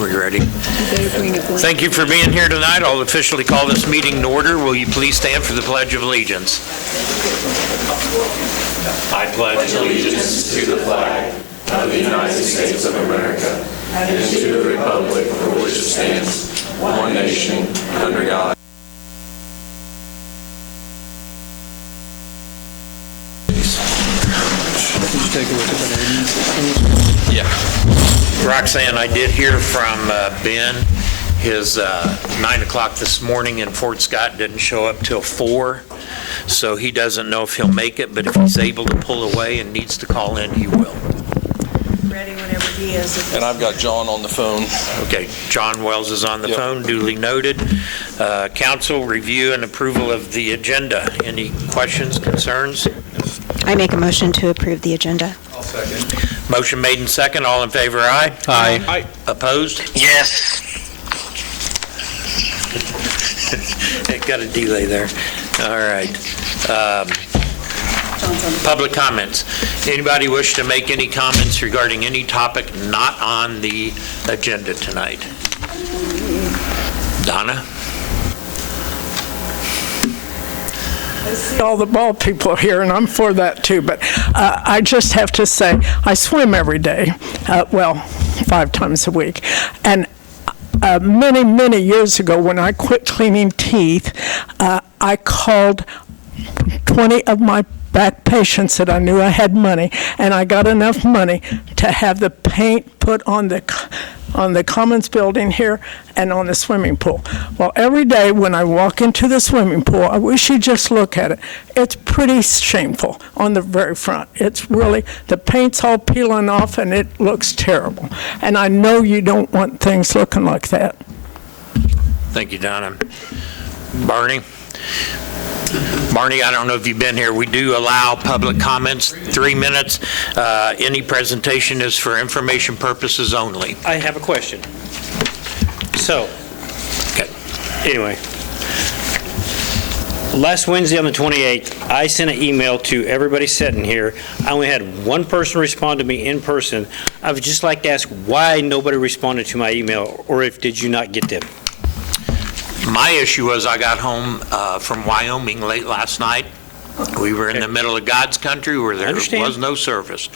Are we ready? Thank you for being here tonight. I'll officially call this meeting to order. Will you please stand for the Pledge of Allegiance? I pledge allegiance to the flag of the United States of America and to the republic for which it stands, one nation, under God. Take a look at the names. Yeah. Roxanne, I did hear from Ben. His 9 o'clock this morning in Fort Scott didn't show up till 4, so he doesn't know if he'll make it, but if he's able to pull away and needs to call in, he will. Ready whenever he is. And I've got John on the phone. Okay, John Wells is on the phone, duly noted. Council review and approval of the agenda. Any questions, concerns? I make a motion to approve the agenda. I'll second. Motion made and second. All in favor, aye? Aye. Aye. Opposed? Yes. It got a delay there. All right. Public comments. Anybody wish to make any comments regarding any topic not on the agenda tonight? Donna? I see all the ball people here, and I'm for that too, but I just have to say, I swim every day, 5 times a week, and many, many years ago when I quit cleaning teeth, I called 20 of my back patients that I knew I had money, and I got enough money to have the paint put on the Commons building here and on the swimming pool. Well, every day when I walk into the swimming pool, I wish you'd just look at it. It's pretty shameful on the very front. It's really, the paint's all peeling off and it looks terrible. And I know you don't want things looking like that. Thank you, Donna. Barney? Barney, I don't know if you've been here. We do allow public comments, 3 minutes. Any presentation is for information purposes only. I have a question. So, anyway, last Wednesday on the 28th, I sent an email to everybody sitting here. I only had one person respond to me in person. I would just like to ask why nobody responded to my email, or if did you not get them? My issue was I got home from Wyoming late last night. We were in the middle of God's country where there was no service.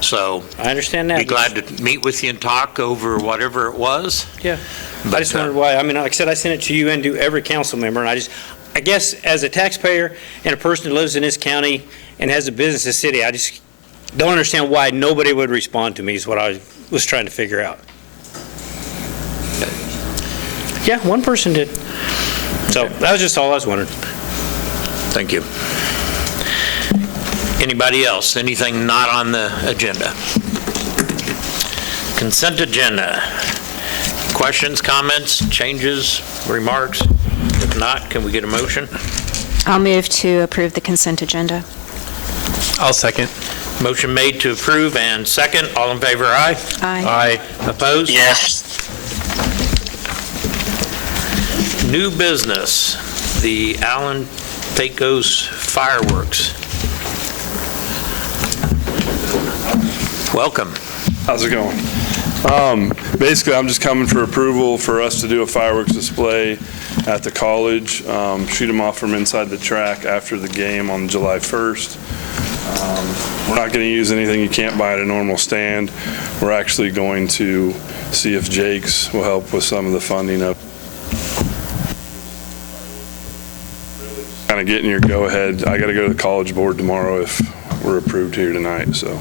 So I understand that. Be glad to meet with you and talk over whatever it was. Yeah. But, I just wondered why. I mean, like I said, I sent it to you and to every council member, and I guess as a taxpayer and a person who lives in this county and has a business in the city, I just don't understand why nobody would respond to me is what I was trying to figure out. Yeah, one person did. So that was just all I was wondering. Thank you. Anybody else? Anything not on the agenda? Consent agenda. Questions, comments, changes, remarks? If not, can we get a motion? I'll move to approve the consent agenda. I'll second. Motion made to approve and second. All in favor, aye? Aye. Opposed? Yes. New business, the Allen Pecos fireworks. Welcome. How's it going? Basically, I'm just coming for approval for us to do a fireworks display at the college, shoot them off from inside the track after the game on July 1st. We're not going to use anything you can't buy at a normal stand. We're actually going to see if Jake's will help with some of the funding of kind of getting your go-ahead. I got to go to the college board tomorrow if we're approved here tonight. So,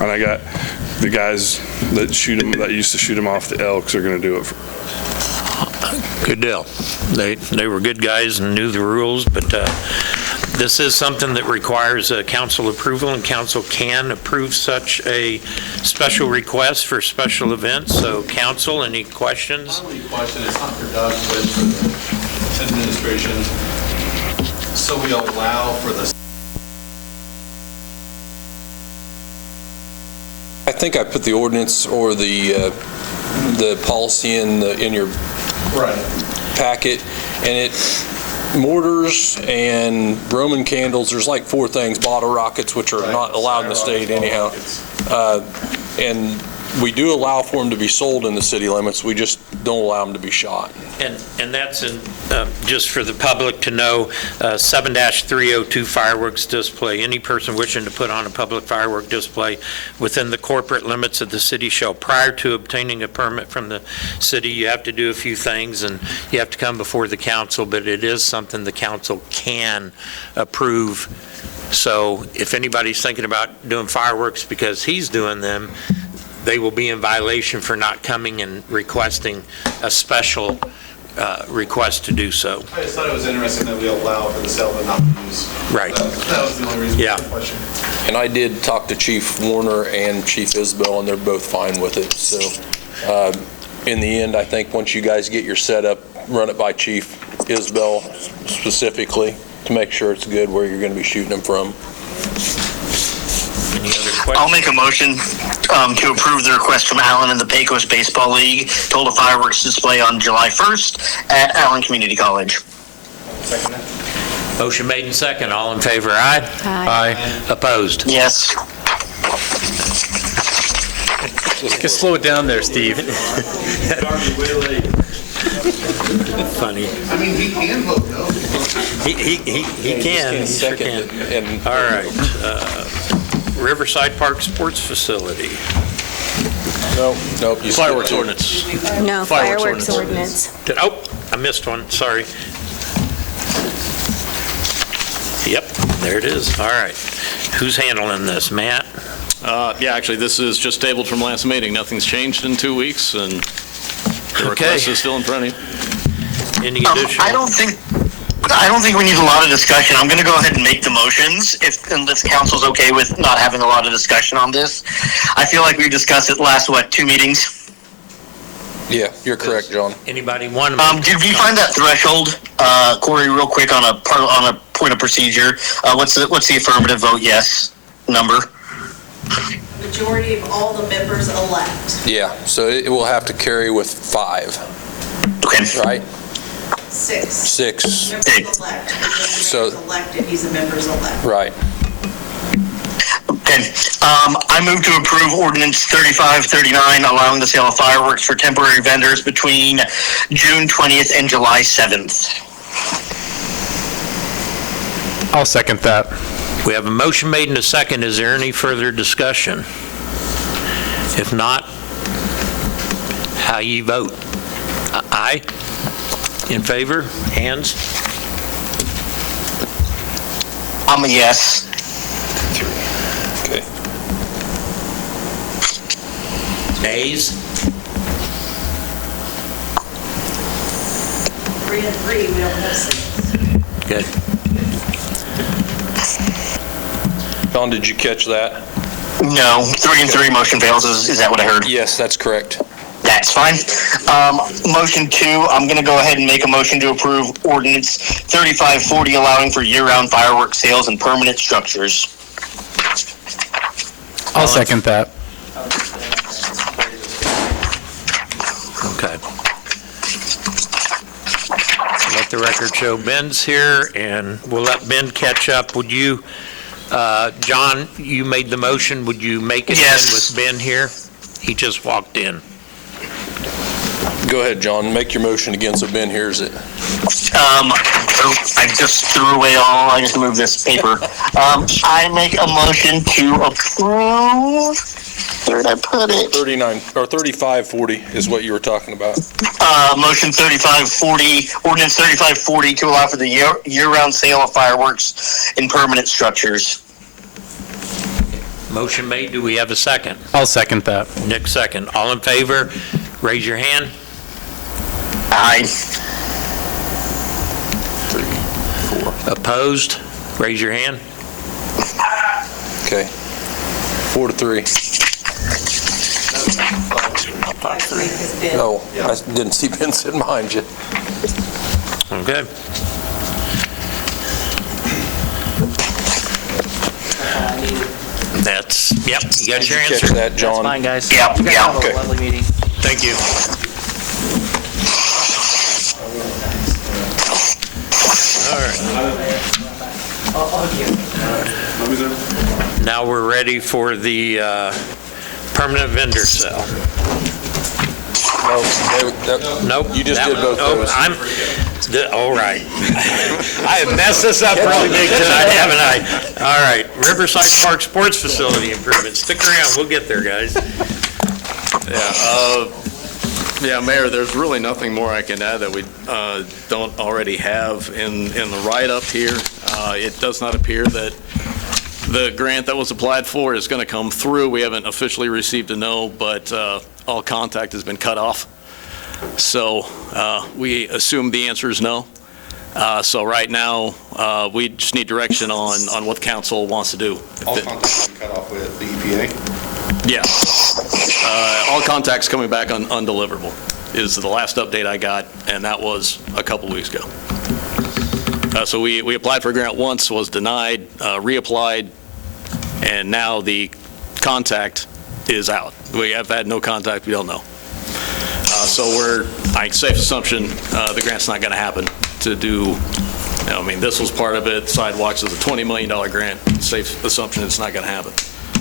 and I got the guys that used to shoot them off the Elks are going to do it. Good deal. They were good guys and knew the rules, but this is something that requires council approval, and council can approve such a special request for special events. So, council, any questions? My only question is not for Doug, but for the administration. So we allow for the. I think I put the ordinance or the policy in your packet, and it mortars and Roman candles. There's like 4 things. Bottle rockets, which are not allowed in the state anyhow, and we do allow for them to be sold in the city limits, we just don't allow them to be shot. And that's in, just for the public to know, 7-302 fireworks display. Any person wishing to put on a public firework display within the corporate limits of the city shall, prior to obtaining a permit from the city, you have to do a few things, and you have to come before the council, but it is something the council can approve. So if anybody's thinking about doing fireworks because he's doing them, they will be in violation for not coming and requesting a special request to do so. I just thought it was interesting that we allow for the sale but not the use. Right. That was the only reason Yeah. for the question. And I did talk to Chief Warner and Chief Isbell, and they're both fine with it. So in the end, I think once you guys get your setup, run it by Chief Isbell specifically to make sure it's good where you're going to be shooting them from. Any other questions? I'll make a motion to approve the request from Allen and the Pecos Baseball League to hold a fireworks display on July 1st at Allen Community College. Motion made and second. All in favor, aye? Aye. Opposed? Yes. Just slow it down there, Steve. Funny. I mean, he can vote no. He can. He sure can. And All right. Riverside Park Sports Facility. Nope. You Fireworks skipped ordinance. No, Fireworks fireworks ordinance. Oh, I missed one. Sorry. Yep, there it is. All right. Who's handling this? Matt? Yeah, actually, this is just tabled from last meeting. Nothing's changed in 2 weeks, and the Okay. request is still in front of you. Any additional? I don't think we need a lot of discussion. I'm going to go ahead and make the motions if council's okay with not having a lot of discussion on this. I feel like we discussed it last, 2 meetings? Yeah, you're correct, John. Anybody want to? Did we find that threshold, Corey, real quick on a point of procedure? What's the affirmative vote yes number? Majority of all the members elect. Yeah, so it will have to carry with 5, Okay. right? 6. 6, Members elect. So- If the mayor's elected, he's a member's elect. right. Okay. I move to approve ordinance 3539, allowing the sale of fireworks for temporary vendors between June 20th and July 7th. I'll second that. We have a motion made and a second. Is there any further discussion? If not, how ye vote? Aye? In favor? Hands? I'm a yes. Okay. Nays? 3 and 3, we don't have 6. Good. John, did you catch that? No. 3 and 3 motion fails. Is that what I heard? Yes, that's correct. That's fine. Motion 2, I'm going to go ahead and make a motion to approve ordinance 3540, allowing for year-round fireworks sales and permanent structures. I'll second that. Okay. Let the record show Ben's here, and we'll let Ben catch up. Would you, John, you made the motion, would you make it in Yes. with Ben here? He just walked in. Go ahead, John. Make your motion again so Ben hears it. I just threw away all, I just moved this paper. I make a motion to approve, where did I put it? 3540 is what you were talking about. Motion 3540, ordinance 3540 to allow for the year-round sale of fireworks in permanent structures. Motion made, do we have a second? I'll second that. Nick, second. All in favor, raise your hand. Aye. 3, 4. Opposed, raise your hand. Okay. 4-3. 5-3 has been. Oh, I didn't see Ben sitting behind you. Okay. That's, yep, you got your Catch answer. that, John? Fine, guys. Yeah, You guys yeah. have Okay. a lovely meeting. Thank you. All right. Now we're ready for the Permanent vendor sale. Nope. You just did both those. All right. I have messed this up really big tonight, haven't I? All right, Riverside Park Sports Facility improvement. Stick around, we'll get there, guys. Yeah, Mayor, there's really nothing more I can add that we don't already have in the write-up here. It does not appear that the grant that was applied for is going to come through. We haven't officially received a no, but all contact has been cut off. So we assume the answer is no. So right now, we just need direction on what the council wants to do. All contacts have been cut off with the EPA? Yeah. All contacts coming back undeliverable is the last update I got, and that was a couple weeks ago. So we applied for a grant once, was denied, reapplied, and now the contact is out. We have had no contact, we don't know. So safe assumption, the grant's not going to happen to do, I mean, this was part of it, sidewalks is a $20 million grant, safe assumption it's not going to happen.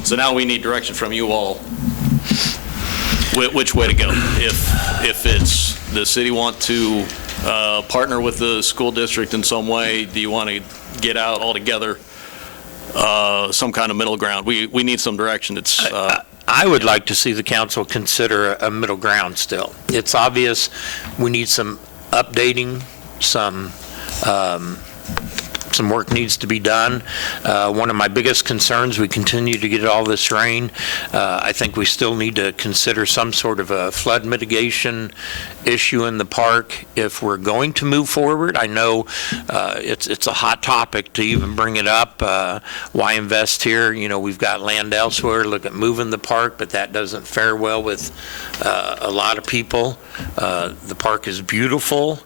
So now we need direction from you all, which way to go. If it's the city want to partner with the school district in some way, do you want to get out altogether, some kind of middle ground? We need some direction. It's I would like to see the council consider a middle ground still. It's obvious we need some updating, some work needs to be done. One of my biggest concerns, we continue to get all this rain. I think we still need to consider some sort of a flood mitigation issue in the park if we're going to move forward. I know it's a hot topic to even bring it up. Why invest here? You know, we've got land elsewhere. Look at moving the park, but that doesn't fare well with a lot of people. The park is beautiful.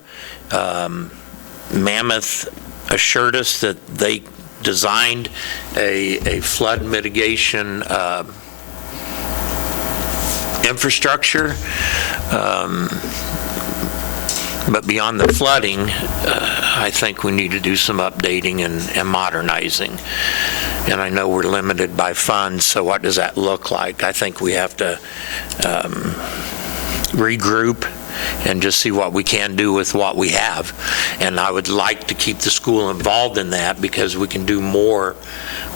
Mammoth assured us that they designed a flood mitigation infrastructure, but beyond the flooding, I think we need to do some updating and modernizing. And I know we're limited by funds, so what does that look like? I think we have to regroup and just see what we can do with what we have. And I would like to keep the school involved in that because we can do more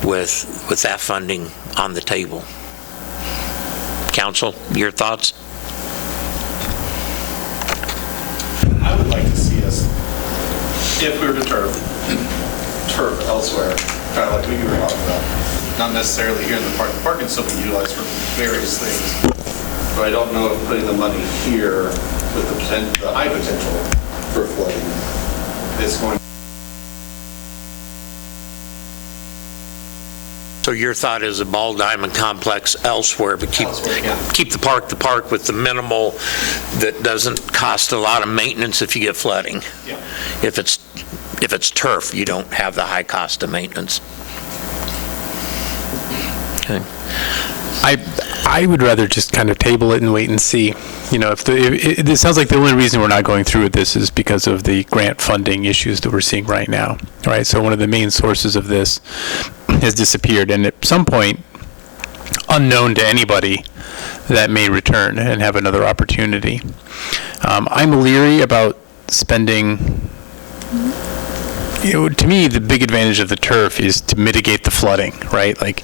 with that funding on the table. Council, your thoughts? I would like to see us, if we were to turf elsewhere, kind of like we were talking about, not necessarily here in the park. The park can still be utilized for various things. But I don't know if putting the money here with the high potential for flooding is going. So your thought is a ball diamond complex elsewhere, but keep the park with the minimal that doesn't cost a lot of maintenance if you get flooding. Yeah. If it's turf, you don't have the high cost of maintenance. Okay. I would rather just kind of table it and wait and see. You know, it sounds like the only reason we're not going through with this is because of the grant funding issues that we're seeing right now, right? So one of the main sources of this has disappeared, and at some point, unknown to anybody, that may return and have another opportunity. I'm leery about spending. You know, to me, the big advantage of the turf is to mitigate the flooding, right? Like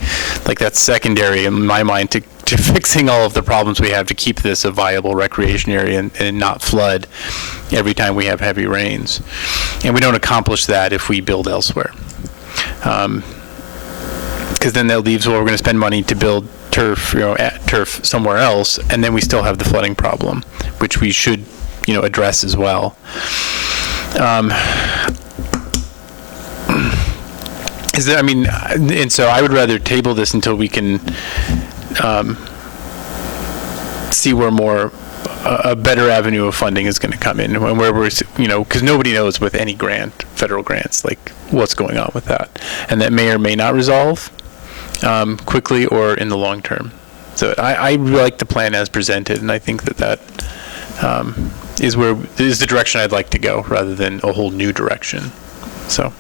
that's secondary in my mind to fixing all of the problems we have to keep this a viable recreation area and not flood every time we have heavy rains. And we don't accomplish that if we build elsewhere. Because then that leaves, well, we're going to spend money to build turf, turf somewhere else, and then we still have the flooding problem, which we should, address as well. And so I would rather table this until we can see where a better avenue of funding is going to come in, and where we're, because nobody knows with any grant, federal grants, like what's going on with that, and that may or may not resolve quickly or in the long term. So I like the plan as presented, and I think that is the direction I'd like to go, rather than a whole new direction. So.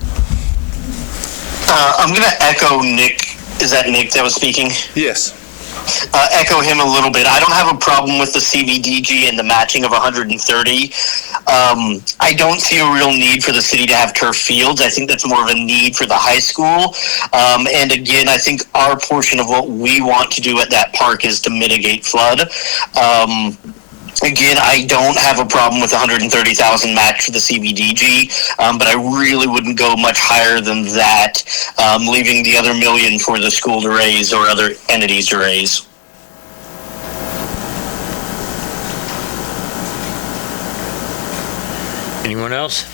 I'm going to echo Nick. Is that Nick that was speaking? Yes. echo him a little bit. I don't have a problem with the CVDG and the matching of 130. I don't see a real need for the city to have turf fields. I think that's more of a need for the high school. And again, I think our portion of what we want to do at that park is to mitigate flood. Again, I don't have a problem with 130,000 match for the CBDG, but I really wouldn't go much higher than that, leaving the other $1 million for the school to raise or other entities to raise. Anyone else?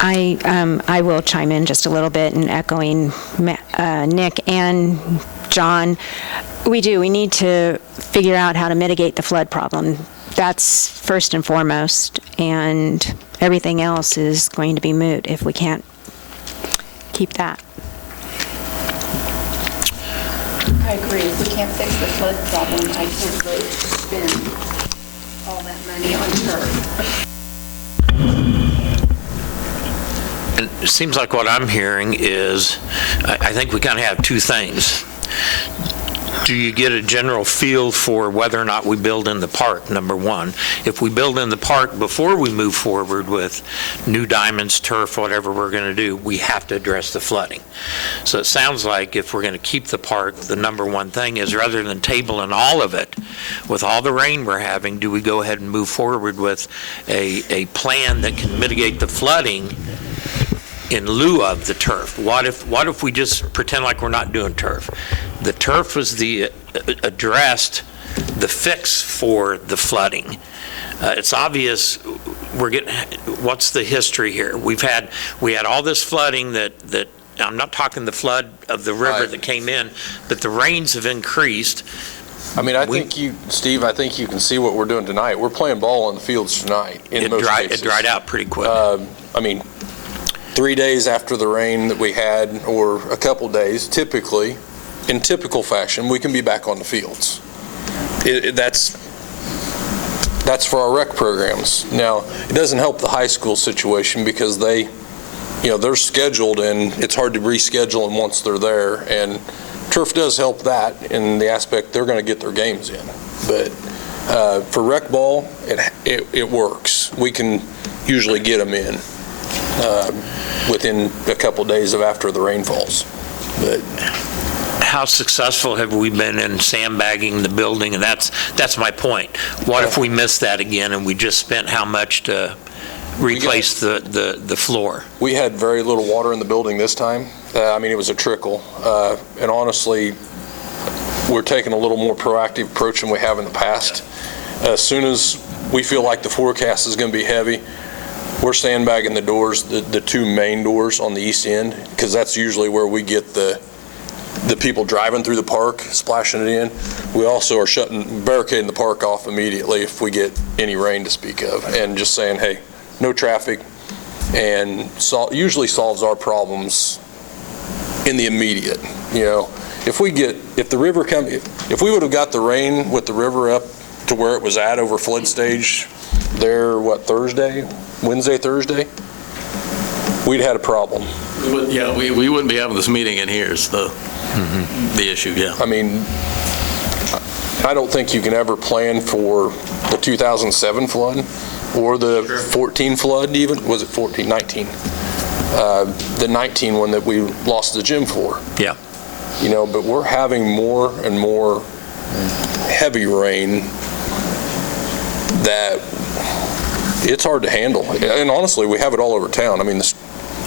I will chime in just a little bit and echoing Nick and John. We need to figure out how to mitigate the flood problem. That's first and foremost, and everything else is going to be moot if we can't keep that. I agree. If we can't fix the flood problem, I can't really spend all that money on turf. And it seems like what I'm hearing is, I think we kind of have two things. Do you get a general feel for whether or not we build in the park, number one? If we build in the park before we move forward with new diamonds, turf, whatever we're going to do, we have to address the flooding. So it sounds like if we're going to keep the park, the number one thing is, rather than tabling all of it, with all the rain we're having, do we go ahead and move forward with a plan that can mitigate the flooding in lieu of the turf? What if we just pretend like we're not doing turf? The turf was the addressed the fix for the flooding. It's obvious we're getting. What's the history here? We had all this flooding that I'm not talking the flood of the river that came in, but the rains have increased. I mean, I think you can see what we're doing tonight. We're playing ball on the fields tonight in most cases. It dried out pretty quick. I mean, 3 days after the rain that we had, or a couple days, typically, in typical fashion, we can be back on the fields. That's for our rec programs. Now, it doesn't help the high school situation because they're scheduled and it's hard to reschedule them once they're there. And turf does help that in the aspect they're going to get their games in. But for rec ball, it works. We can usually get them in within a couple days of after the rain falls. But how successful have we been in sandbagging the building? And that's my point. What if we miss that again and we just spent how much to replace the floor? We had very little water in the building this time. I mean, it was a trickle. And honestly, we're taking a little more proactive approach than we have in the past. As soon as we feel like the forecast is going to be heavy, we're sandbagging the doors, the two main doors on the east end, because that's usually where we get the people driving through the park, splashing it in. We also are barricading the park off immediately if we get any rain to speak of, and just saying, hey, no traffic, and usually solves our problems in the immediate. If we would have got the rain with the river up to where it was at over flood stage there, Wednesday, Thursday, we'd had a problem. Yeah, we wouldn't be having this meeting in here is the issue, yeah. I mean, I don't think you can ever plan for the 2007 flood or the 14 flood even. Was it 14? 19. The 19 one that we lost the gym for. Yeah. But we're having more and more heavy rain that it's hard to handle. And honestly, we have it all over town. I mean,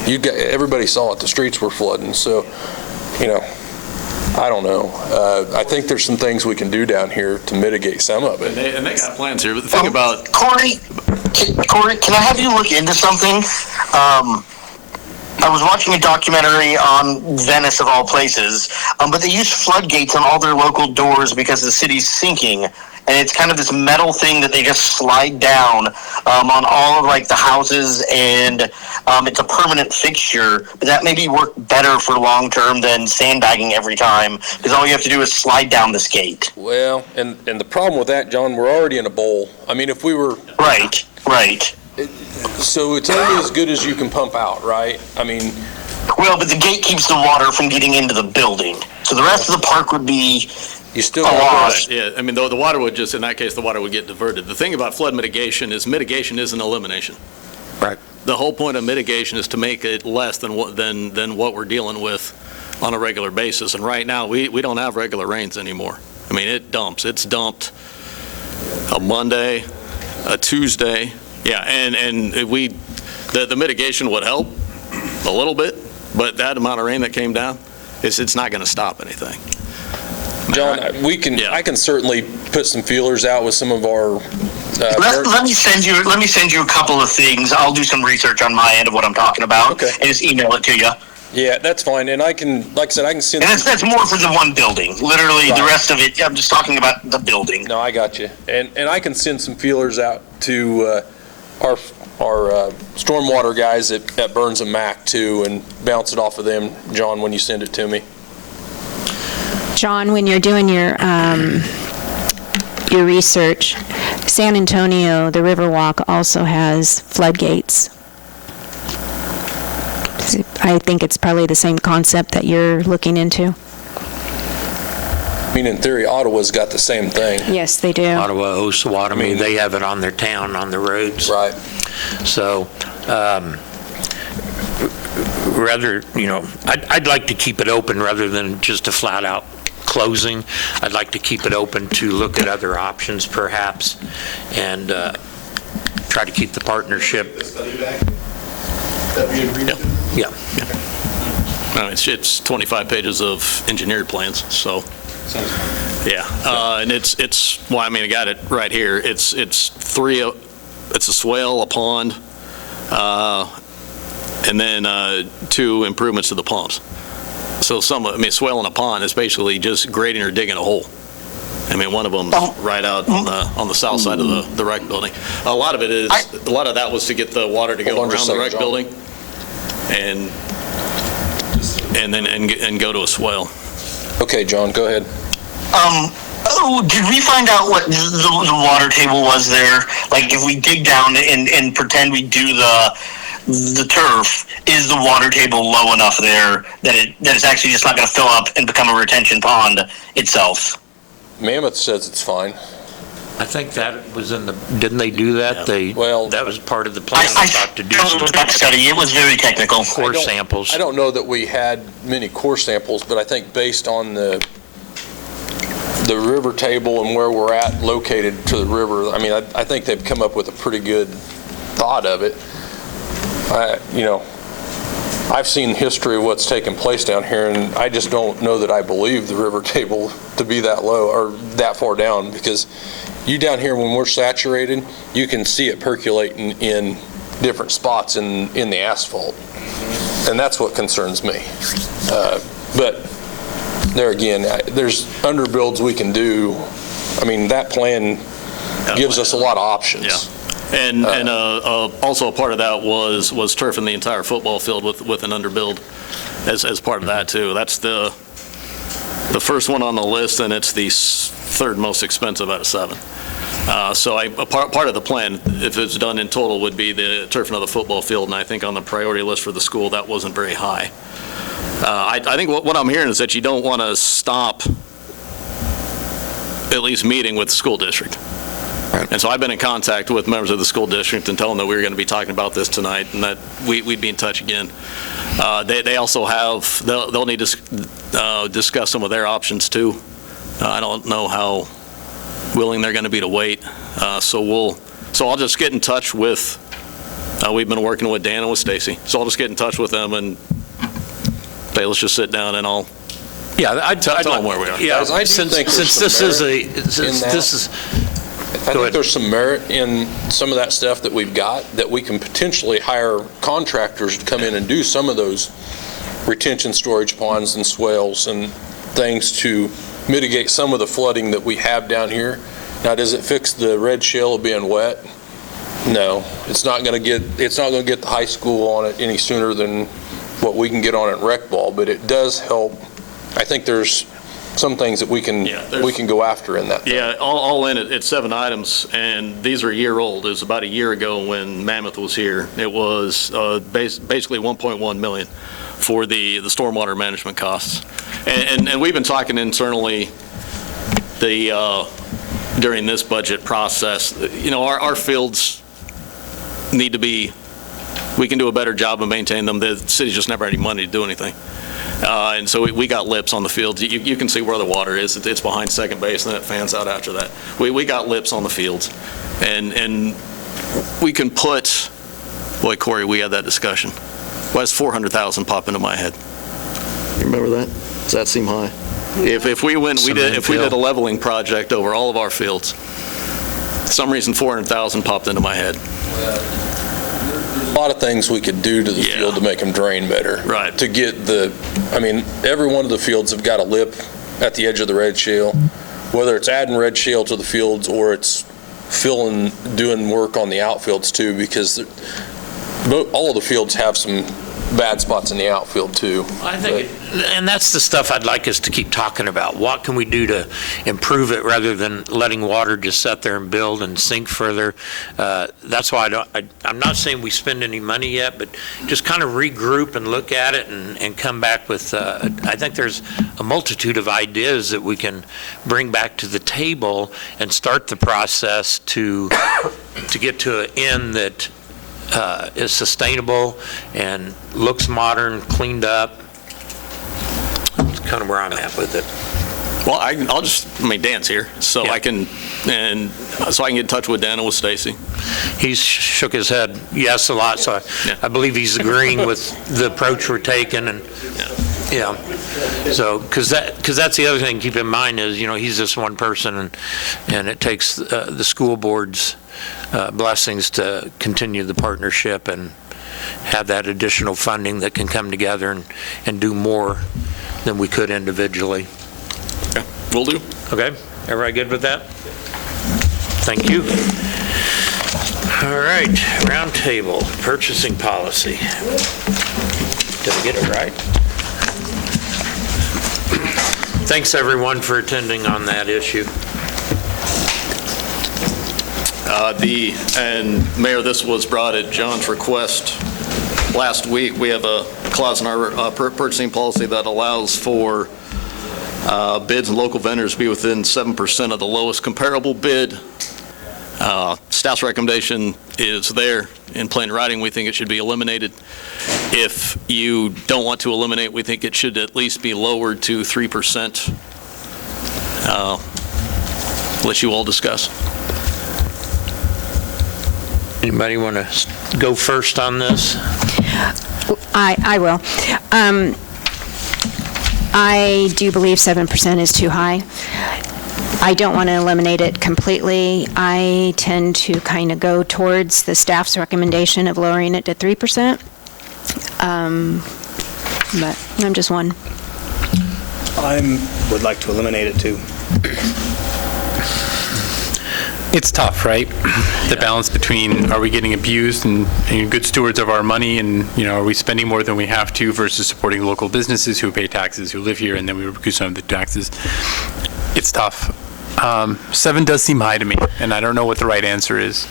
everybody saw it. The streets were flooding. So, I don't know. I think there's some things we can do down here to mitigate some of it. And they got plans here. But the thing about Corey, can I have you look into something? I was watching a documentary on Venice, of all places, but they use floodgates on all their local doors because the city's sinking. And it's kind of this metal thing that they just slide down on all of the houses, and it's a permanent fixture. But that maybe work better for long term than sandbagging every time, because all you have to do is slide down this gate. Well, and the problem with that, John, we're already in a bowl. I mean, if we were right. So it's only as good as you can pump out, right? I mean, Well, but the gate keeps the water from getting into the building. So the rest of the park would be You still a got loss. Yeah, I mean, the water would just, in that case, the water would get diverted. The thing about flood mitigation is isn't elimination. Right. The whole point of mitigation is to make it less than what we're dealing with on a regular basis. And right now, we don't have regular rains anymore. I mean, it dumps. It's dumped a Monday, a Tuesday. Yeah, and the mitigation would help a little bit, but that amount of rain that came down, it's not going to stop anything. John, Yeah. I can certainly put some feelers out with some of our. Let me send you a couple of things. I'll do some research on my end of what I'm talking about, Okay. and just email it to you. Yeah, that's fine. And I can, like I said, I can send. And that's more for the one building. Literally, the Right. rest of it, I'm just talking about the building. No, I got you. And I can send some feelers out to our stormwater guys at Burns and Mac too, and bounce it off of them, John, when you send it to me. John, when you're doing your research, San Antonio, the Riverwalk also has floodgates. I think it's probably the same concept that you're looking into. I mean, in theory, Ottawa's got the same thing. Yes, they do. Ottawa, Osawatomie, they have it on their town, on the roads. Right. So, rather, I'd like to keep it open rather than just a flat-out closing. I'd like to keep it open to look at other options perhaps, and try to keep the partnership. The study back that we agreed to? Yeah. No, it's 25 pages of engineered plans, so. Sounds fine. Yeah, and well, I mean, I got it right here. It's a swale, a pond, and then 2 improvements to the pumps. So swale and a pond is basically just grading or digging a hole. I mean, one of them's right out on the south side of the rec building. A lot of that was to get the water to go around the rec building and then go to a swale. Okay, John, go ahead. Did we find out what the water table was there? Like, if we dig down and pretend we do the turf, is the water table low enough there that it's actually just not going to fill up and become a retention pond itself? Mammoth says it's fine. I think that was didn't they do that? Well, that was part of the plan, I about to do found some that study. It was very technical. core samples. I don't know that we had many core samples, but I think based on the river table and where we're at located to the river, I mean, I think they've come up with a pretty good thought of it. I've seen history of what's taken place down here, and I just don't know that I believe the river table to be that low or that far down, because you down here, when we're saturated, you can see it percolating in different spots in the asphalt, and that's what concerns me. But there again, there's underbuilds we can do. I mean, that plan gives us a lot of options. Yeah. And also a part of that was turfing the entire football field with an underbuild as part of that too. That's the first one on the list, and it's the third most expensive out of 7. So part of the plan, if it's done in total, would be the turfing of the football field, and I think on the priority list for the school, that wasn't very high. I think what I'm hearing is that you don't want to stop at least meeting with the school district. And so I've been in contact with members of the school district and telling them that we were going to be talking about this tonight and that we'd be in touch again. They also they'll need to discuss some of their options too. I don't know how willing they're going to be to wait. So I'll just get in touch with, we've been working with Dan and with Stacy. So I'll just get in touch with them and say, let's just sit down and I'll tell them where we are. Yeah, I do since think there's this some is merit I think there's some merit in some of that stuff that we've got, that we can potentially hire contractors to come in and do some of those retention storage ponds and swales and things to mitigate some of the flooding that we have down here. Now, does it fix the red shale of being wet? No, it's not going to get the high school on it any sooner than what we can get on it in rec ball, but it does help. I think there's some things that we can go after in that. Yeah, all in it's 7 items, and these are a year old. It was about a year ago when Mammoth was here. It was basically $1.1 million for the stormwater management costs. And we've been talking internally during this budget process, our fields need to be, we can do a better job of maintaining them. The city's just never had any money to do anything. And so we got lips on the fields. You can see where the water is. It's behind second base, and then it fans out after that. We got lips on the fields. And we can put, boy, Corey, we had that discussion. Why does 400,000 pop into my head? You remember that? Does that seem high? If we did a leveling project over all of our fields, for some reason 400,000 popped into my head. A lot of things we could do to the field to make them drain better. Right. To get every one of the fields have got a lip at the edge of the red shale, whether it's adding red shale to the fields or it's doing work on the outfields too, because all of the fields have some bad spots in the outfield too. I think, and that's the stuff I'd like us to keep talking about. What can we do to improve it rather than letting water just sit there and build and sink further? That's why I'm not saying we spend any money yet, but just kind of regroup and look at it and come back with, I think there's a multitude of ideas that we can bring back to the table and start the process to get to an end that is sustainable and looks modern, cleaned up. That's kind of where I'm at with it. Well, Dan's here, so I can get in touch with Dan and with Stacy. He's shook his head yes a lot, so I believe he's agreeing with the approach we're taking. And so because that's the other thing to keep in mind is, he's just one person, and it takes the school board's blessings to continue the partnership and have that additional funding that can come together and do more than we could individually. Okay, will do. Okay, everybody good with that? Thank you. All right, round table, purchasing policy. Did I get it right? Thanks everyone for attending on that issue. And Mayor, this was brought at John's request last week. We have a clause in our purchasing policy that allows for bids and local vendors to be within 7% of the lowest comparable bid. Staff's recommendation is there in plain writing. We think it should be eliminated. If you don't want to eliminate, we think it should at least be lowered to 3%. Let you all discuss. Anybody want to go first on this? I will. I do believe 7% is too high. I don't want to eliminate it completely. I tend to kind of go towards the staff's recommendation of lowering it to 3%. But I'm just one. I would like to eliminate it too. It's tough, right? The balance between, are we getting abused and good stewards of our money, and are we spending more than we have to versus supporting local businesses who pay taxes, who live here, and then we recoup some of the taxes. It's tough. 7 does seem high to me, and I don't know what the right answer is.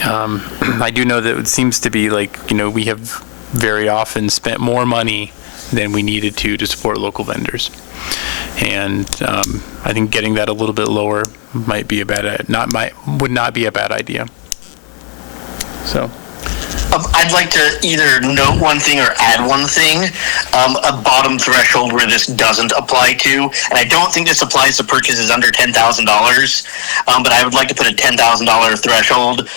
I do know that it seems to be like, we have very often spent more money than we needed to support local vendors. And I think getting that a little bit lower might be would not be a bad idea. So. I'd like to either note one thing or add one thing, a bottom threshold where this doesn't apply to, and I don't think this applies to purchases under $10,000, but I would like to put a $10,000 threshold,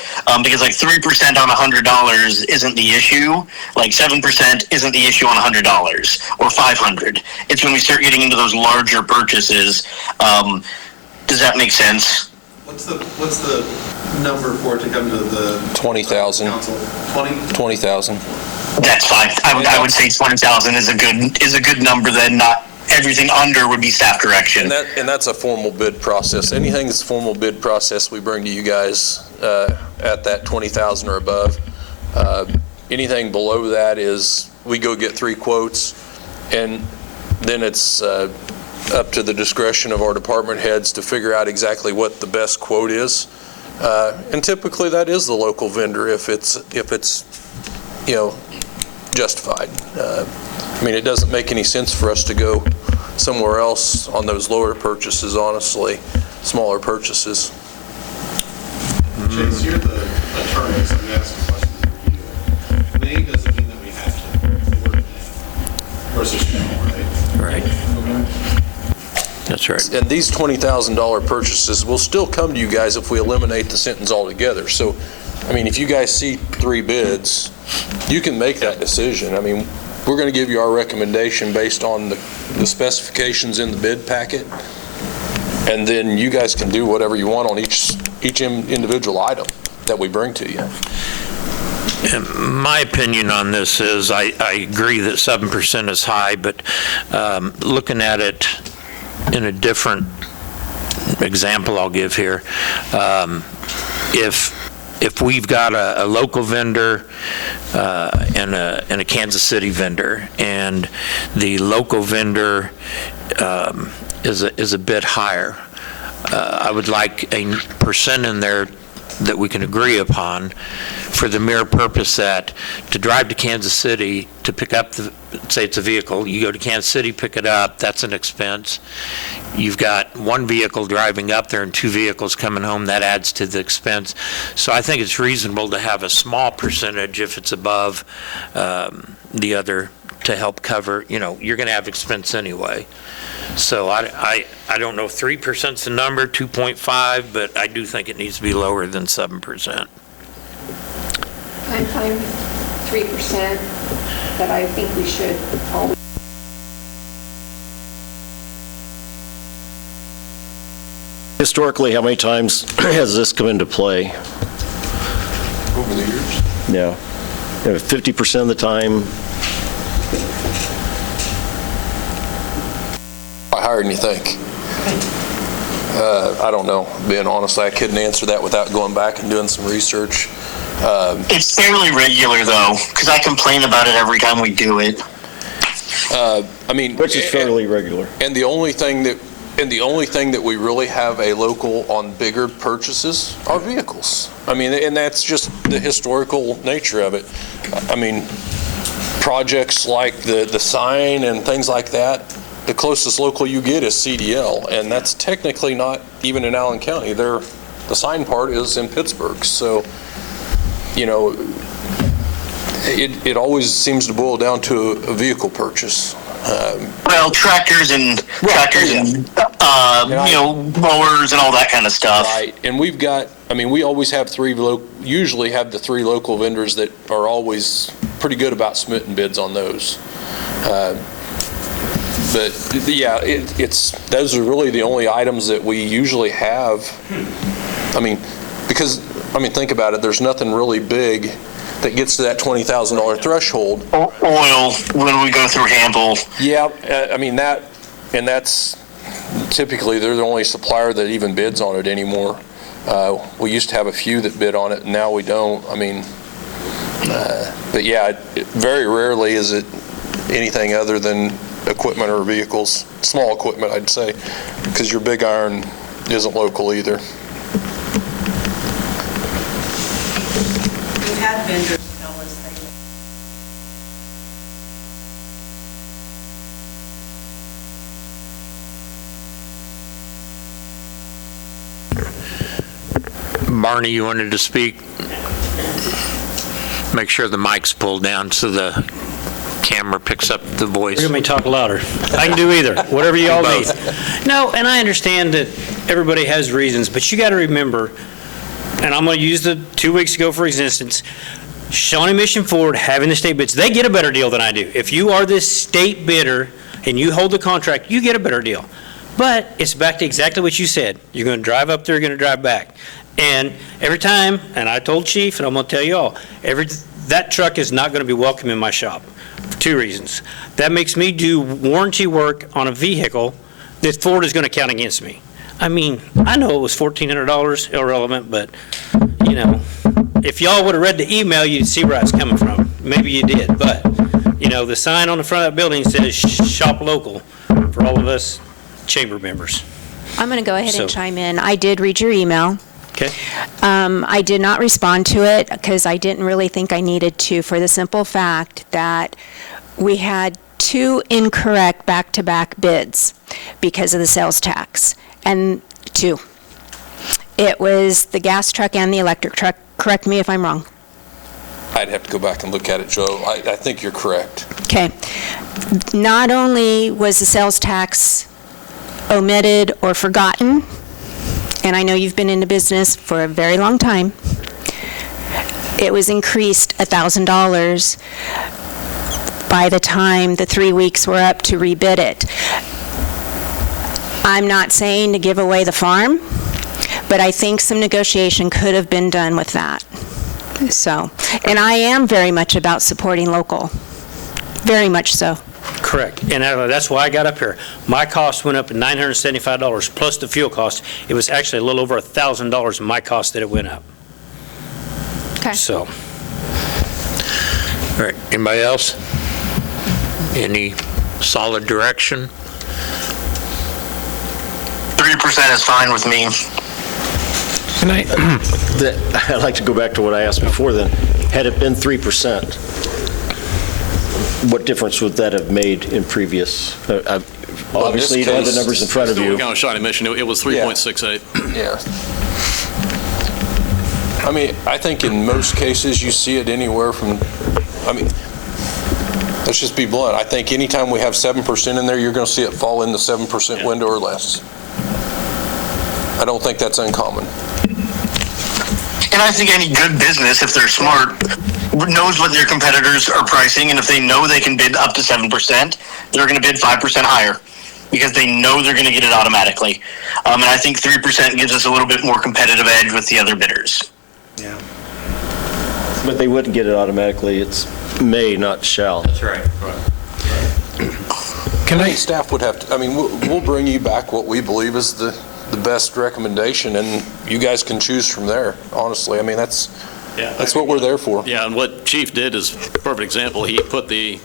because like 3% on $100 isn't the issue, like 7% isn't the issue on $100 or $500. It's when we start getting into those larger purchases. Does that make sense? What's the number for it to come to the 20,000. council? 20,000. That's fine. I would say 20,000 is a good number. Then not everything under would be staff direction. And that's a formal bid process. Anything that's formal bid process we bring to you guys at that 20,000 or above. Anything below that is we go get 3 quotes, and then it's up to the discretion of our department heads to figure out exactly what the best quote is. And typically that is the local vendor if it's justified. I mean, it doesn't make any sense for us to go somewhere else on those lower purchases, honestly, smaller purchases. Chase, you're the attorney, so I'm going to ask a question for you. May doesn't mean that we have to. The word may versus shall, right? Right. That's right. And these $20,000 purchases will still come to you guys if we eliminate the sentence altogether. So, I mean, if you guys see 3 bids, you can make that decision. I mean, we're going to give you our recommendation based on the specifications in the bid packet, and then you guys can do whatever you want on each individual item that we bring to you. And my opinion on this is I agree that 7% is high, but looking at it in a different example I'll give here, if we've got a local vendor and a Kansas City vendor, and the local vendor is a bit higher, I would like a percent in there that we can agree upon for the mere purpose that to drive to Kansas City to pick up say it's a vehicle, you go to Kansas City, pick it up, that's an expense. You've got one vehicle driving up there and 2 vehicles coming home, that adds to the expense. So I think it's reasonable to have a small percentage if it's above the other to help cover, you're going to have expense anyway. So I don't know if 3% is the number, 2.5, but I do think it needs to be lower than 7%. I'm fine with 3%, but I think we should always. Historically, how many times has this come into play? Over the years? Yeah. 50% of the time. Higher than you think? I don't know. Being honest, I couldn't answer that without going back and doing some research. It's fairly regular, though, because I complain about it every time we do it. I mean, which is fairly regular. And the only thing that we really have a local on bigger purchases are vehicles. I mean, and that's just the historical nature of it. I mean, projects like the sign and things like that, the closest local you get is CDL, and that's technically not even in Allen County. The sign part is in Pittsburgh. So, it always seems to boil down to a vehicle purchase. Well, tractors and mowers and all that kind of stuff. Right, and we always have usually have the 3 local vendors that are always pretty good about submitting bids on those. But yeah, those are really the only items that we usually have. I mean, think about it, there's nothing really big that gets to that $20,000 threshold. Oil, when we go through Handle. Yeah, that's typically they're the only supplier that even bids on it anymore. We used to have a few that bid on it, and now we don't. I mean, but yeah, very rarely is it anything other than equipment or vehicles, small equipment, I'd say, because your big iron isn't local either. We've had vendors tell us Barney, you wanted to speak? Make sure the mic's pulled down so the camera picks up the voice. You're going to talk louder. I can do either, whatever you all need. No, and I understand that everybody has reasons, but you got to remember, and I'm going to use the 2 weeks ago for instance, Shawnee Mission Ford having the state bids, they get a better deal than I do. If you are this state bidder and you hold the contract, you get a better deal. But it's back to exactly what you said. You're going to drive up there, you're going to drive back. And every time, and I told Chief, and I'm going to tell you all, that truck is not going to be welcome in my shop for 2 reasons. That makes me do warranty work on a vehicle that Ford is going to count against me. I mean, I know it was $1,400, irrelevant, but, if y'all would have read the email, you'd see where I was coming from. Maybe you did, but, the sign on the front of that building says shop local for all of us chamber members. I'm going to go ahead and chime in. I did read your email, Okay. I did not respond to it because I didn't really think I needed to, for the simple fact that we had 2 incorrect back-to-back bids because of the sales tax, and 2. It was the gas truck and the electric truck. Correct me if I'm wrong. I'd have to go back and look at it, Joe. I think you're correct. Okay. Not only was the sales tax omitted or forgotten, and I know you've been in the business for a very long time, it was increased $1,000 by the time the 3 weeks were up to rebid it. I'm not saying to give away the farm, but I think some negotiation could have been done with that. So, and I am very much about supporting local, very much so. Correct. And that's why I got up here. My cost went up to $975 plus the fuel cost. It was actually a little over $1,000 in my cost that it went up. Okay. So. All right, anybody else? Any solid direction? 3% is fine with me. Can I, I'd like to go back to what I asked before then. Had it been 3%, what difference would that have made in previous? Obviously, you don't have the numbers in front of Still you. kind of Shawnee mentioned, it was 3.68. Yeah. I mean, I think in most cases, you see it anywhere from, I mean, let's just be blunt. I think anytime we have 7% in there, you're going to see it fall in the 7% window or less. I don't think that's uncommon. And I think any good business, if they're smart, knows what their competitors are pricing, and if they know they can bid up to 7%, they're going to bid 5% higher because they know they're going to get it automatically. And I think 3% gives us a little bit more competitive edge with the other bidders. Yeah. But they wouldn't get it automatically. It's may, not shall. That's right. Can I? Staff would have to, I mean, we'll bring you back what we believe is the best recommendation, and you guys can choose from there, honestly. I mean, that's what we're there for. Yeah, and what Chief did is a perfect example. He put the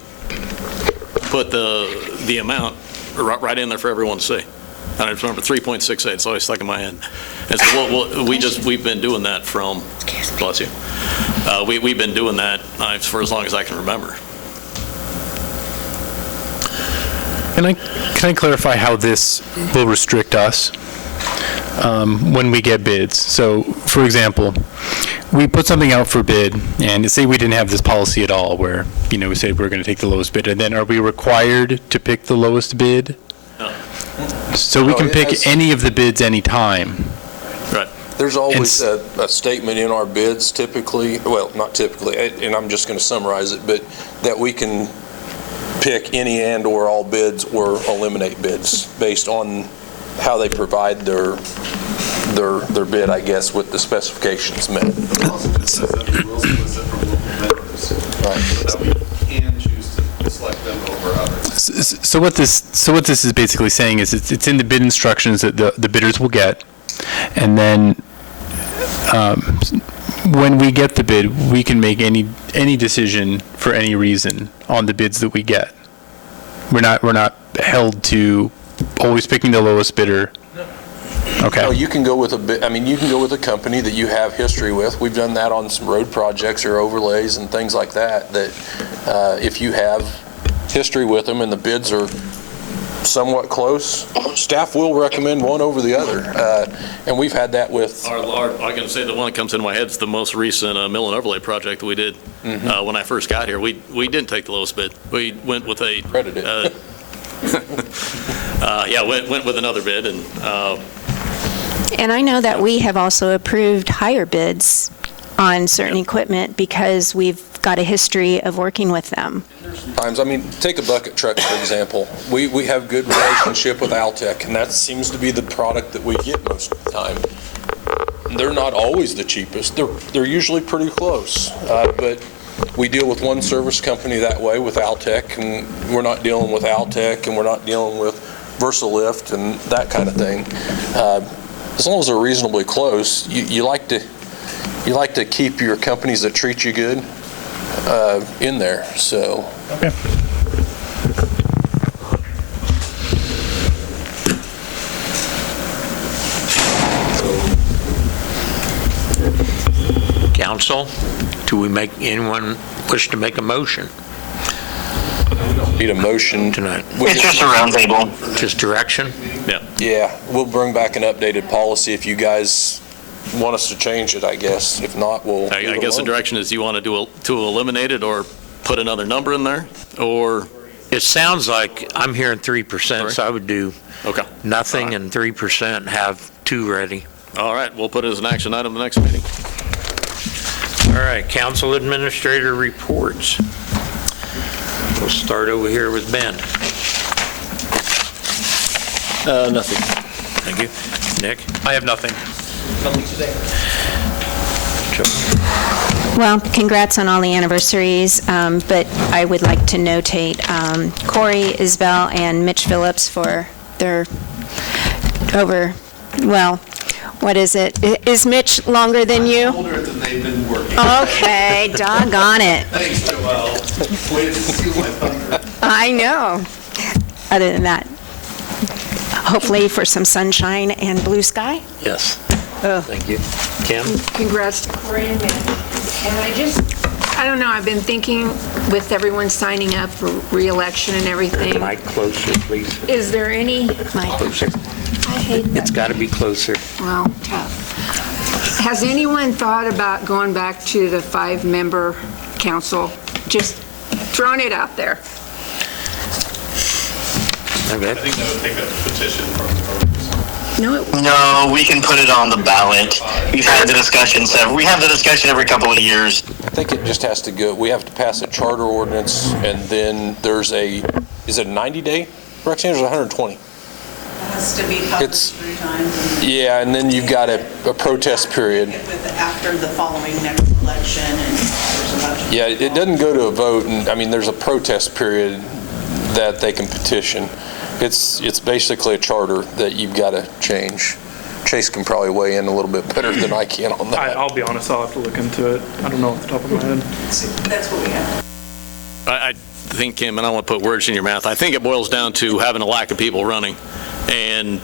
amount right in there for everyone to see. I just remember 3.68. It's always stuck in my head. And so we've been doing that from, bless you. We've been doing that for as long as I can remember. Can I clarify how this will restrict us when we get bids? So, for example, we put something out for bid, and say we didn't have this policy at all, where we said we're going to take the lowest bid, and then are we required to pick the lowest bid? No. So we can pick any of the bids anytime. Right. There's always a statement in our bids, typically, well, not typically, and I'm just going to summarize it, but that we can pick any and or all bids or eliminate bids based on how they provide their bid, I guess, with the specifications met. It also just says that we will solicit from local vendors, so that we can choose to select them over others. So what this is basically saying is it's in the bid instructions that the bidders will get, and then when we get the bid, we can make any decision for any reason on the bids that we get. We're not held to always picking the lowest bidder. Okay. No, you can go with you can go with a company that you have history with. We've done that on some road projects or overlays and things like that, if you have history with them and the bids are somewhat close, staff will recommend one over the other. And we've had that with... I can say the one that comes into my head is the most recent mill and overlay project that we did when I first got here. We didn't take the lowest bid. We went with a... Credit it. Went with another bid. And I know that we have also approved higher bids on certain equipment because we've got a history of working with them. Times, take a bucket truck, for example. We have good relationship with Altec, and that seems to be the product that we get most of the time. They're not always the cheapest. They're usually pretty close, but we deal with one service company that way with Altec, and we're not dealing with Altec, and we're not dealing with VersaLift and that kind of thing. As long as they're reasonably close, you like to keep your companies that treat you good in there. So. Okay. council? Anyone wish to make a motion Need a motion. tonight? It's just a roundtable. Just direction? Yeah, we'll bring back an updated policy if you guys want us to change it, I guess. If not, we'll leave I it guess the alone. direction is you want to eliminate it or put another number in there, or? It sounds like I'm hearing 3%, so I would do Okay. nothing and 3% and have 2 ready. All right, we'll put it as an action item the next meeting. All right, council administrator reports. We'll start over here with Ben. Nothing. Thank you. Nick? I have nothing. Well, congrats on all the anniversaries, but I would like to notate Corey Isbell and Mitch Phillips for their what is it? Is Mitch longer than you? Older than they've been working. Okay, doggone it. Thanks, Joelle. Way to steal my thunder. I know. Other than that, hopefully for some sunshine and blue sky. Yes. Oh. Thank you. Kim? Congrats to Corey and Nick. And I don't know, I've been thinking with everyone signing up for reelection and everything, Mic closer, please. is there any, Closer. I hate It's got to be closer. well, tough. Has anyone thought about going back to the 5-member council? Just throwing it out there. Okay. I think that would take a petition from the voters. No, we can put it on the ballot. We've had the discussion, so we have the discussion every couple of years. I think it just has to go, we have to pass a charter ordinance, and then there's is it a 90-day, Roxanne, or is it 120? It has to be published It's- 3 times. Yeah, and then you've got a protest period. After the following next election, and there's a bunch of. Yeah, it doesn't go to a vote, and, I mean, there's a protest period that they can petition. It's basically a charter that you've got to change. Chase can probably weigh in a little bit better than I can on that. I'll be honest, I'll have to look into it. I don't know off the top of my head. That's what we have. I think, Kim, and I don't want to put words in your mouth, I think it boils down to having a lack of people running. And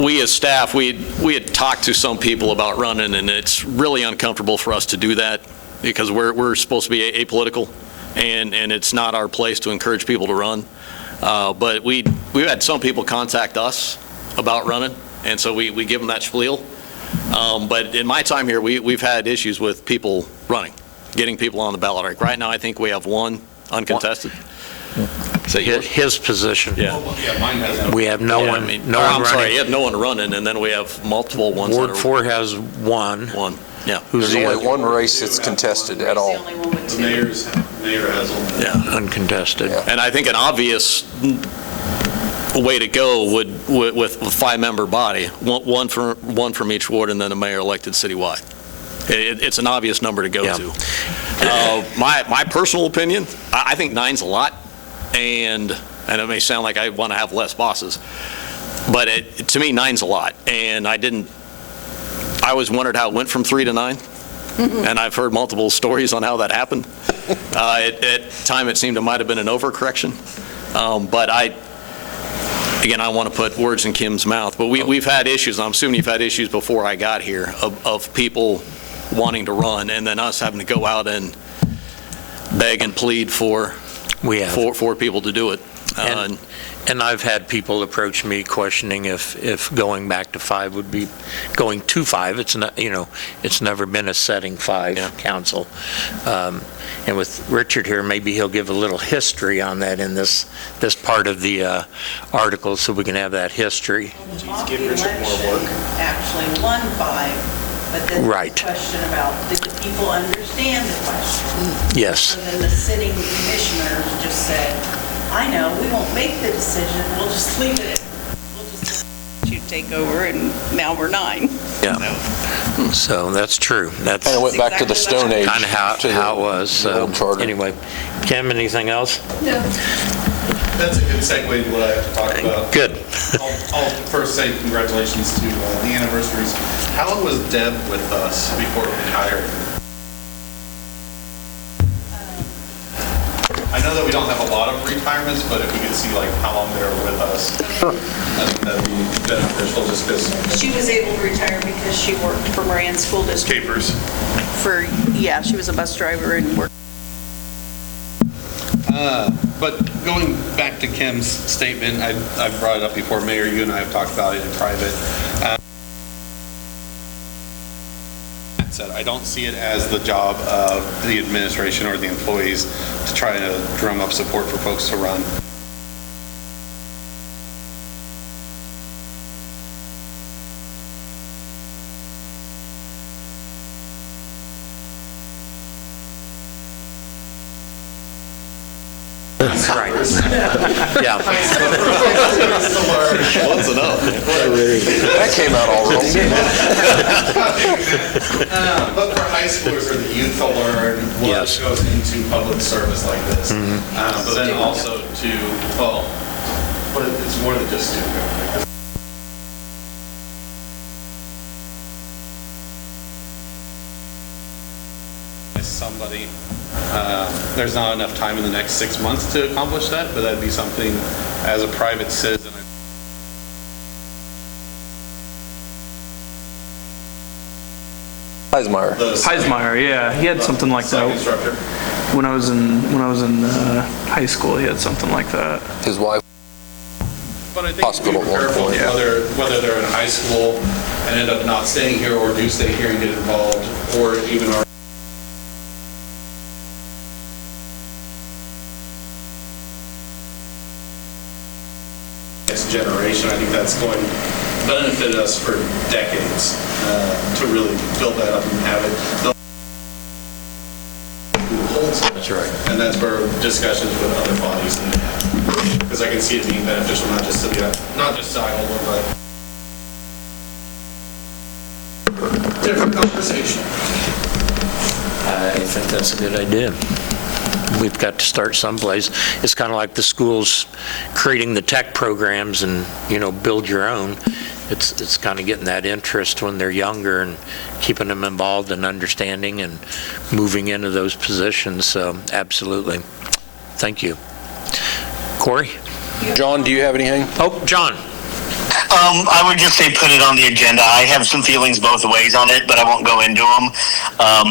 we as staff, we had talked to some people about running, and it's really uncomfortable for us to do that because we're supposed to be apolitical, and it's not our place to encourage people to run. But we've had some people contact us about running, and so we give them that spiel. But in my time here, we've had issues with people running, getting people on the ballot. Like right now, I think we have 1 uncontested. Is that yours? His position. Yeah. Yeah, mine has no. We have no Yeah, one, I mean, no one I'm sorry, running. you have no one running, and then we have multiple ones that Ward are 4 has 1. one. Yeah. Who's There's the only other? one race that's contested at all. It's the only one with The 2. mayor has one. Yeah. Uncontested. Yeah. And I think an obvious way to go would, with a 5-member body, one from each ward, and then a mayor elected citywide. It's an obvious number to go Yeah. to. My personal opinion, I think 9's a lot, and it may sound like I want to have less bosses, but to me, 9's a lot. And I always wondered how it went from 3 to 9. And I've heard multiple stories on how that happened. At time, it seemed it might have been an overcorrection. But again, I want to put words in Kim's mouth, but we've had issues, and I'm assuming you've had issues before I got here, of people wanting to run, and then us having to go out and beg and plead for people to do it. And I've had people approach me questioning if going back to 5 would be going to 5. It's not, it's never been a setting 5 council. And with Richard here, maybe he'll give a little history on that in this part of the article, so we can have that history. Give Richard more work. Actually won 5, but then Right. the question about, did the people understand the question? Yes. So then the sitting commissioners just said, I know, we won't make the decision, we'll just leave it. We'll just let you take over, and now we're 9. Yeah. So that's true. That's Kind of went back to the Stone Age. kind of how it was. So old charter. anyway, Kim, anything else? No. That's a good segue to what I have to talk about. Good. I'll first say congratulations to the anniversaries. How long was Deb with us before retiring? I know know that we don't have a lot of retirements, but if we could see like how long they were with us, I think that'd be beneficial just because. She was able to retire because she worked for Moran School District Capers. she was a bus driver and worked. But going back to Kim's statement, I brought it up before, Mayor, you and I have talked about it in private. That said, I don't see it as the job of the administration or the employees to try to drum up support for folks to run. Right. Yeah. Once enough. That came out all wrong. But for high schoolers or the youth to learn what Yes. goes into public service like this. But then also to, but it's more than just student government. Somebody, there's not enough time in the next 6 months to accomplish that, but that'd be something as a private citizen. Heismeyer, yeah, he had something like that. Instructor. When I was in high school, he had something like that. His wife. But I think Hospital we be careful one point. whether they're in high school and end up not staying here or do stay here and get involved, or even our next generation. I think that's going to benefit us for decades to really build that up and have it. Who holds it. That's right. And that's where discussions with other bodies need to happen. Because I can see it being beneficial not just to Iola, but different conversation. I think that's a good idea. We've got to start someplace. It's kind of like the schools creating the tech programs and, build your own. It's kind of getting that interest when they're younger and keeping them involved and understanding and moving into those positions. So absolutely. Thank you. Corey? John, do you have anything? Oh, John. I would just say put it on the agenda. I have some feelings both ways on it, but I won't go into them.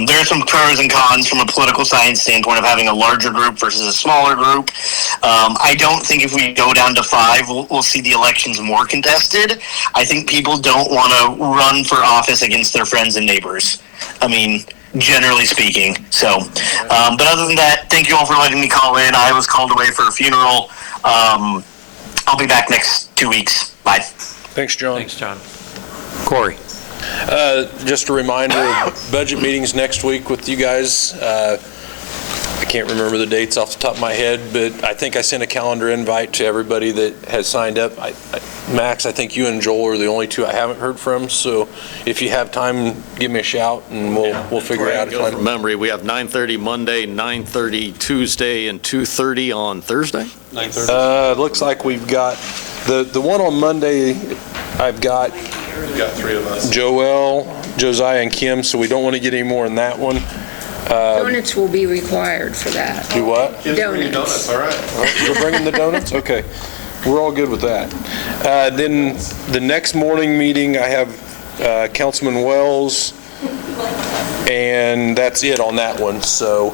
There are some pros and cons from a political science standpoint of having a larger group versus a smaller group. I don't think if we go down to 5, we'll see the elections more contested. I think people don't want to run for office against their friends and neighbors. I mean, generally speaking. So, but other than that, thank you all for letting me call in. I was called away for a funeral. I'll be back next 2 weeks. Bye. Thanks, John. Thanks, John. Corey? Just a reminder, budget meetings next week with you guys. I can't remember the dates off the top of my head, but I think I sent a calendar invite to everybody that has signed up. Max, I think you and Joel are the only two I haven't heard from, so if you have time, give me a shout and we'll figure out. Go from memory, we have 9:30 Monday, 9:30 Tuesday, and 2:30 on Thursday? 9:30. Looks like we've got, the one on Monday, I've got We've got 3 of us. Joel, Josiah, and Kim, so we don't want to get any more in that one. Donuts will be required for that. Do what? Donuts, all right. We're bringing the donuts? Okay. We're all good with that. Then the next morning meeting, I have Councilman Wells, and that's it on that one. So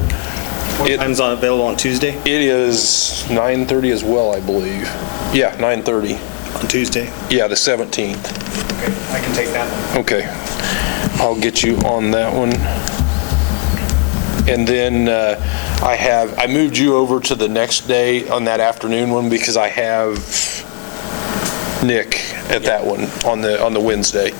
What time's available on Tuesday? it is 9:30 as well, I believe. Yeah, 9:30. On Tuesday? Yeah, the 17th. Okay, I can take that one. Okay. I'll get you on that one. And then I moved you over to the next day on that afternoon one because I have Nick at that one on the Wednesday.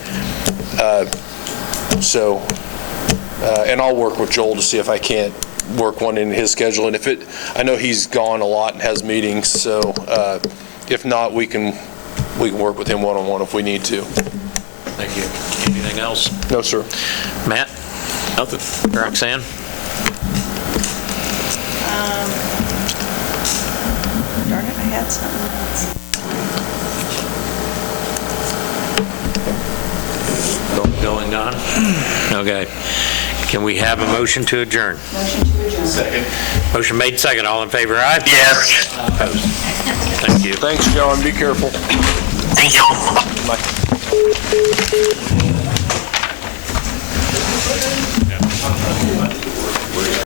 And I'll work with Joel to see if I can't work one in his schedule. And I know he's gone a lot and has meetings, so if not, we can work with him one-on-one if we need to. Thank you. Anything else? No, sir. Matt? Nothing. Roxanne? Darn it, I had something else. Going on? Okay. Can we have a motion to adjourn? Motion to adjourn. Second. Motion made second. All in favor, aye? Yes. Opposed? Thank you. Thanks, John. Be careful. Thank you. Bye.